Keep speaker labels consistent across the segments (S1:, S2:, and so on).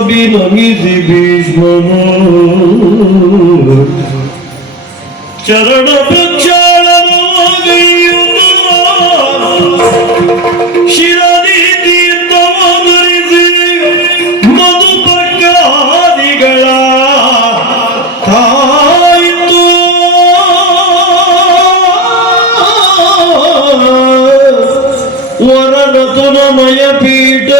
S1: ಸುತಲ ಬಿನಮಿಸಿ ಭೀಷ್ಮನು ಚರಣ ಪ್ರಕ್ಷಾಳನವಾಗೈಯುತ್ತ ಶಿರದಿ ತೀರ್ಥವಧರಿಸಿ ಮಧುಪಕ್ಕಾದಿಗಳ ಕಾಯಿತು ವರನತುನಮಯ ಪೀಠವೀಯುತ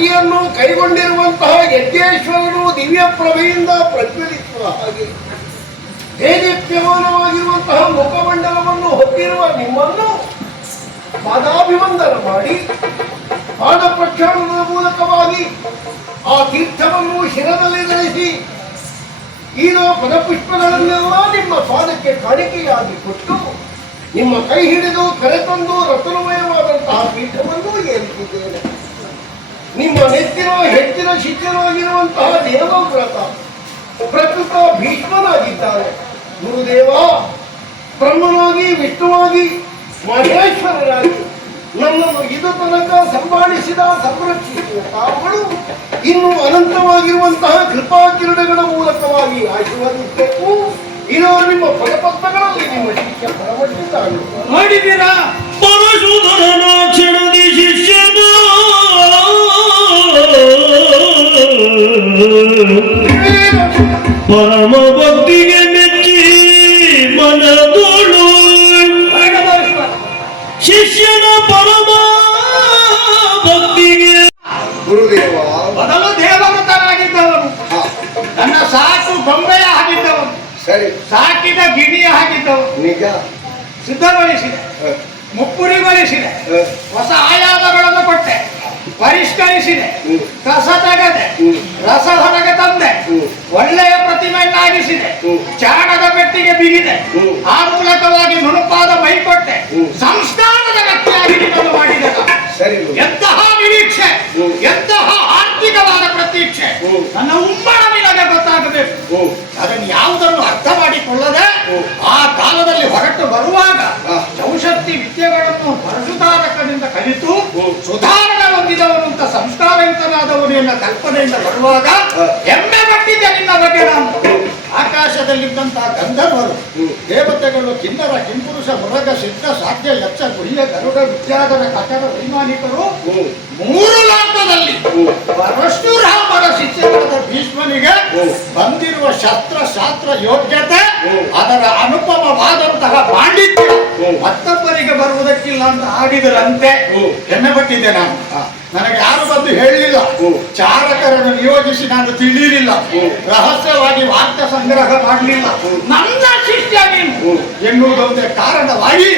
S2: ಆಜ್ಯಾಹುತಿಯನ್ನು ಕೈಗೊಂಡಿರುವಂತಹ ಯಜ್ಞೇಶ್ವರನು ದಿವ್ಯ ಪ್ರಭೆಯಿಂದ ಪ್ರಜ್ವಲಿಸುವ ಹಾಗೆ. ತೇಜಪ್ಯಮಾನವಾಗಿರುವಂತಹ ಮುಖಮಂಡಲವನ್ನು ಹೊತ್ತಿರುವ ನಿಮ್ಮನ್ನು ಪಾದಾಭಿವಂದನ ಮಾಡಿ ಪಾದ ಪ್ರಕ್ಷಾಳನದ ಮೂಲಕವಾಗಿ ಆ ತೀರ್ಥವನ್ನು ಶಿರದಲ್ಲಿ ನಡೆಸಿ ಈಗ ಪದಪುಷ್ಪಗಳನ್ನೆಲ್ಲ ನಿಮ್ಮ ಪಾದಕ್ಕೆ ಕಾಣಿಕೆಯಾಗಿ ಕೊಟ್ಟು ನಿಮ್ಮ ಕೈ ಹಿಡಿದು ಕರೆತಂದು ರತ್ನಮಯವಾದಂತಹ ಶಿಷ್ಯನಾಗಿರುವಂತಹ ದೇವವ್ರತ. ಪ್ರಕೃತ ಭೀಷ್ಮನಾಗಿದ್ದಾರೆ ಗುರುದೇವ ಬ್ರಹ್ಮನಾಗಿ, ವಿಷ್ಣುವಾಗಿ ಮಹೇಶ್ವರರಾಗಿ ನಮ್ಮನ್ನು ಇದು ತನಕ ಸಂಭಾಳಿಸಿದ ಸಂರಕ್ಷಿಸಿದ ತಾವುಗಳು ಇನ್ನು ಅನಂತವಾಗಿರುವಂತಹ ಕೃಪಾ ಕಿರಣಗಳ ಮೂಲಕವಾಗಿ ಆಶೀರ್ವದಿಸಬೇಕು. ಇದು ನಿಮ್ಮ ಫಲಪತ್ರಗಳಲ್ಲಿ ನಿಮ್ಮ
S1: ಪರಮ ಭಕ್ತಿಗೆ ಮೆಚ್ಚಿ ಮನದೋಳು. ಶಿಷ್ಯನ ಪರಮ ಭಕ್ತಿಗೆ
S2: ಗುರುದೇವ.
S3: ಮೊದಲು ದೇವವೃತನಾಗಿದ್ದವನು ತನ್ನ ಸಾಕು ಗೊಂಬೆಯ ಆಗಿದ್ದವನು.
S2: ಸರಿ.
S3: ಸಾಕಿದ ಗಿಣಿಯ ಆಗಿದ್ದವನು.
S2: ನಿಜ.
S3: ಸಿದ್ಧಗೊಳಿಸಿದ. ಮುಪ್ಪುರಿಗೊಳಿಸಿದೆ ಹೊಸ ಆಯಾಮಗಳನ್ನು ಕೊಟ್ಟೆ. ಪರಿಷ್ಕರಿಸಿದೆ. ಕಸ ತೆಗೆದೆ. ರಸ ಹೊರಗೆ ತಂದೆ. ನನ್ನ ಉಮ್ಮಳ ನಿನಗೆ ಗೊತ್ತಾಗಬೇಕು. ಅದನ್ನು ಯಾವುದನ್ನು ಅರ್ಥ ಮಾಡಿಕೊಳ್ಳದೆ. ಆ ಕಾಲದಲ್ಲಿ ಹೊರಟು ಬರುವಾಗ. ಚೌಶಕ್ತಿ ವಿದ್ಯೆಗಳನ್ನು ಪರಶುಧಾರಕದಿಂದ ಕಲಿತು. ಸುಧಾರಣೆ ಹೊಂದಿದವನು ಅಂತ ಸಂಸ್ಕಾರಯುತನಾದವನು ಎನ್ನ ಕಲ್ಪನೆಯಿಂದ ಬರುವಾಗ
S2: ಎಮ್ಮೆ
S3: ಹೆಮ್ಮೆ ಪಟ್ಟಿದ್ದೆ ನಿನ್ನ ಬಗ್ಗೆ ನಾನು ಆಕಾಶದಲ್ಲಿದ್ದಂತಹ ಗಂಧರ್ವರು. ದೇವತೆಗಳು ಕಿನ್ನರ ಕಿಂಪುರುಷ ಮೃಗ ಸಿದ್ಧ ಸಾಧ್ಯ ಯಕ್ಷ ಗುರಿಯ ಗರುಡ ವಿದ್ಯಾಧರ ಕಟ್ಟಡ ವೈಮಾನಿಕರು. ಮೂರು ಲೋಕದಲ್ಲಿ
S2: ಹ್ಮ್. ಹ್ಮ್.
S3: ಬಂದಿರುವ ಶಸ್ತ್ರ ಶಾಸ್ತ್ರ ಯೋಗ್ಯತೆ ಅದರ ಅನುಪಮವಾದಂತಹ ಪಾಂಡಿತ್ಯ. ಮತ್ತೊಬ್ಬರಿಗೆ ಬರುವುದಕ್ಕಿಲ್ಲ ಅಂತ ಆಡಿದರಂತೆ
S2: ಹ್ಮ್.
S3: ಹೆಮ್ಮೆ ಪಟ್ಟಿದ್ದೆ ನಾನು. ನನಗೆ ಯಾರು ಬಂದು ಹೇಳಲಿಲ್ಲ ಚಾರಕರನ್ನು ನಿಯೋಜಿಸಿ ನಾನು ತಿಳಿಯಲಿಲ್ಲ ರಹಸ್ಯವಾಗಿ ವಾಕ್ಯ ಸಂಗ್ರಹ ಮಾಡಲಿಲ್ಲ ನನ್ನ ಶಿಷ್ಯ ನೀನು. ಎನ್ನುವುದೊಂದೇ ಕಾರಣವಾಗಿ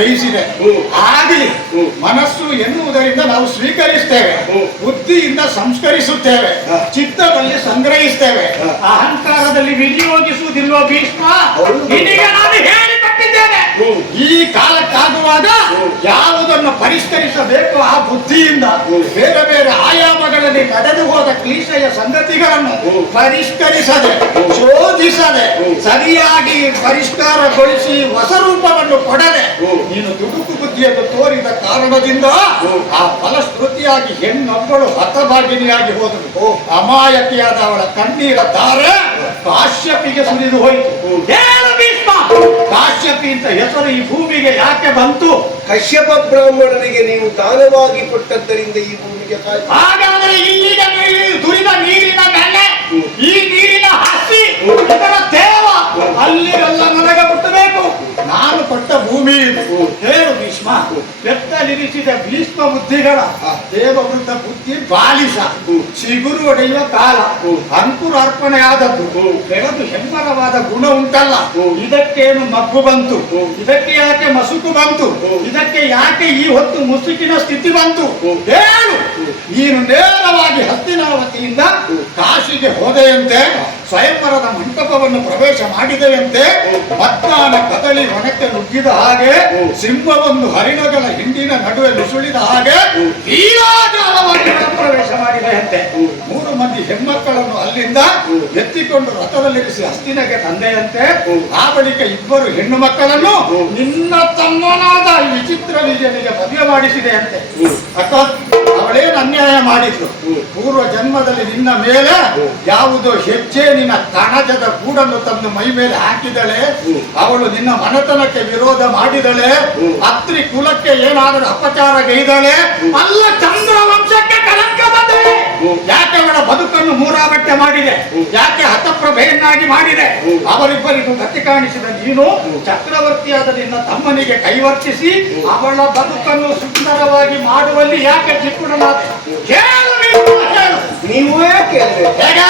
S3: ಗ್ರಹಿಸಿದೆ. ಆಗಲಿ. ಮನಸ್ಸು ಎನ್ನುವುದರಿಂದ ನಾವು ಸ್ವೀಕರಿಸ್ತೇವೆ. ಬುದ್ಧಿಯಿಂದ ಸಂಸ್ಕರಿಸುತ್ತೇವೆ. ಚಿತ್ತದಲ್ಲಿ ಸಂಗ್ರಹಿಸ್ತೇವೆ. ಅಹಂಕಾರದಲ್ಲಿ ವಿನಿಯೋಗಿಸುವುದಿಲ್ಲೋ ಭೀಷ್ಮ. ಈ ಕಾಲಕ್ಕಾಗುವಾಗ ಯಾವುದನ್ನು ಪರಿಷ್ಕರಿಸಬೇಕು ಆ ಬುದ್ಧಿಯಿಂದ ಬೇರೆ ಬೇರೆ ಆಯಾಮಗಳಲ್ಲಿ ನಡೆದು ಹೋದ ಕ್ಲೀಶೆಯ ಸಂಗತಿಗಳನ್ನು ಪರಿಷ್ಕರಿಸದೆ ಸರಿಯಾಗಿ ಪರಿಷ್ಕಾರಗೊಳಿಸಿ ಹೊಸ ರೂಪವನ್ನು ಕೊಡದೆ ನೀನು ದುಡುಕು ಬುದ್ಧಿಯನ್ನು ತೋರಿದ ಕಾರಣದಿಂದ ಆ ಫಲಶ್ರುತಿಯಾಗಿ ಹೆಣ್ಣೊಬ್ಬಳು ಹತಭಾಗಿನಿಯಾಗಿ ಹೋದಳು. ಅಮಾಯಕಿಯಾದ ಅವಳ ಕಣ್ಣೀರ ದಾರ ಕಾಶ್ಯಪಿಗೆ ಸುರಿದು ಹೋಯಿತು. ಕಾಶ್ಯಪಿ ಅಂತ ಹೆಸರು ಈ ಭೂಮಿಗೆ ಯಾಕೆ ಬಂತು?
S2: ಕಶ್ಯಪ ಬ್ರಾಹ್ಮಣನಿಗೆ ನೀವು ದಾನವಾಗಿ ಕೊಟ್ಟದ್ದರಿಂದ ಈ ಭೂಮಿಗೆ
S3: ಹಾಗಾದರೆ ಇಲ್ಲಿಗೆ ನೀರು ದುರಿದ ನೀರಿನ ಬೆಲೆ ಈ ನೀರಿನ ಹಸಿ ಇದರ ದೇವ ಅಲ್ಲಿಗೆಲ್ಲ ನನಗೆ ಮುಟ್ಟಬೇಕು ನಾನು ಕೊಟ್ಟ ಭೂಮಿ ಇದು ಹೇಳು ಭೀಷ್ಮ ಬೆತ್ತಲಿರಿಸಿದ ಭೀಷ್ಮ ಬುದ್ಧಿಗಳ ದೇವವೃತ ಬುದ್ಧಿ ಬಾಲಿಸ. ಚಿಗುರು ಒಡೆಯುವ ಕಾಲ. ಅಂಕುರಾರ್ಪಣೆ ಆದದ್ದು ಬೆಳೆದು ಹೆಮ್ಮರವಾದ ಗುಣ ಉಂಟಲ್ಲ. ಇದಕ್ಕೇನು ಮಗ್ಗು ಬಂತು? ಇದಕ್ಕೆ ಯಾಕೆ ಮಸುಕು ಬಂತು? ಇದಕ್ಕೆ ಯಾಕೆ ಈ ಹೊತ್ತು ಮುಸುಕಿನ ಸ್ಥಿತಿ ಬಂತು? ಹೇಳು. ನೀನು ನೇರವಾಗಿ ಹಸ್ತಿನಾವತಿಯಿಂದ ಕಾಶಿಗೆ ಹೋದೆಯಂತೆ. ಸ್ವಯಂವರದ ಮಂಟಪವನ್ನು ಪ್ರವೇಶ ಮಾಡಿದೆಯಂತೆ ಮಧ್ಯಾಹ್ನ ಕದಲಿ ಒಣಕ್ಕೆ ನುಗ್ಗಿದ ಹಾಗೆ ಸಿಂಹವೊಂದು ಹರಿಣಗಳ ಹಿಂಡಿನ ನಡುವೆ ನುಸುಳಿದ ಹಾಗೆ ಪ್ರವೇಶ ಮಾಡಿದೆಯಂತೆ. ಮೂರು ಮಂದಿ ಹೆಣ್ಮಕ್ಕಳನ್ನು ಅಲ್ಲಿಂದ ಎತ್ತಿಕೊಂಡು ರಥದಲ್ಲಿರಿಸಿ ಹಸ್ತಿನಗೆ ತಂದೆಯಂತೆ. ಆ ಬಳಿಕ ಇಬ್ಬರು ಹೆಣ್ಣು ಮಕ್ಕಳನ್ನು ನಿನ್ನ ತಮ್ಮನಾದ ವಿಚಿತ್ರ ವಿಜಯನಿಗೆ ಮದುವೆ ಮಾಡಿಸಿದೆಯಂತೆ. ಅಕ್ಕ ಅವಳೇನು ಅನ್ಯಾಯ ಮಾಡಿದ್ರು? ಪೂರ್ವ ಜನ್ಮದಲ್ಲಿ ನಿನ್ನ ಮೇಲೆ ಯಾವುದೋ ಹೆಜ್ಜೆ ನಿನ್ನ ಕಣಜದ ಕೂಡನ್ನು ತಂದು ಮೈ ಮೇಲೆ ಹಾಕಿದಳೆ. ಅವಳು ನಿನ್ನ ಮನೆತನಕ್ಕೆ ವಿರೋಧ ಮಾಡಿದಳೆ. ಅತ್ರಿ ಕುಲಕ್ಕೆ ಏನಾದರೂ ಅಪಚಾರ ಗೈದಳೆ ಅಲ್ಲ ಚಂದ್ರ ವಂಶಕ್ಕೆ ಕಲಂಕ ಬಂದಳೆ ಯಾಕೆ ಅವರ ಬದುಕನ್ನು ಮೂರಾಬಟ್ಟೆ ಮಾಡಿದೆ. ಯಾಕೆ ಹತಪ್ರಭೆಯನ್ನಾಗಿ ಮಾಡಿದೆ. ಅವರಿಬ್ಬರಿಗೂ ಗತಿ ಕಾಣಿಸಿದ ನೀನು ಚಕ್ರವರ್ತಿಯಾದ ನಿನ್ನ ತಮ್ಮನಿಗೆ ಕೈವರ್ತಿಸಿ ಅವಳ ಬದುಕನ್ನು ಸುಂದರವಾಗಿ ಮಾಡುವಲ್ಲಿ ಯಾಕೆ ಹೇಳು.
S2: ನೀವು ಯಾಕೆ
S3: ಹೇಗೆ?